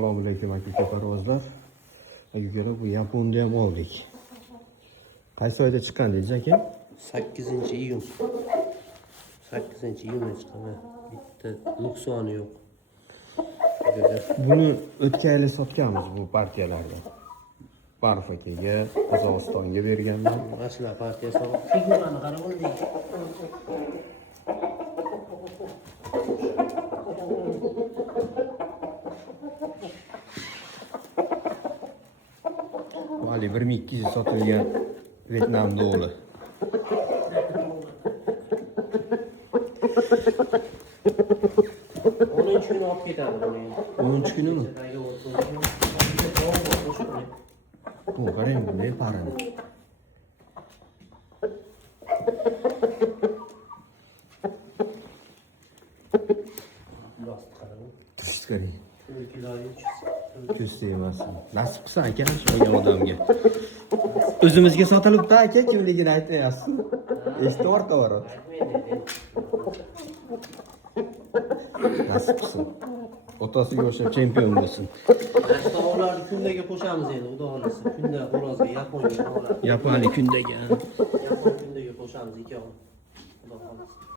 Assalomu alaykum aka parvozlar. Aka bu Yaponda ham oldik. Qaysi oyda chiqqan deysiz aka? 8-iyun. 8-iyunda chiqqan. Bitta nuqsoni yo'q. Buni o'tgan yil sotganmiz bu partiyalarni. Barf akaga Qozog'istonga berganman. Asla partiya sog'ib. Figurani qarab oling. Hali 1200 sotilgan Vyetnam do'li. 10-kuni olib ketadi buni. 10-kunimi? Bu qarang bunday parini. Turishdi qarang. Ko'zda emasmi? Nasib qilsa aka o'sha odamga. O'zimizga sotilibdi aka, kimligini aytmayapsiz. Eshitib o'rtavoradi. Nasib qilsin. Otasiga o'xshab chempion bo'lsin. Ularni kundaga qo'shamiz endi, xudo xolasa. Kunda xo'rozga Yaponiya Yaponli kundaga. Yapon kundaga qo'shamiz ikkovini. Xudo xolasa.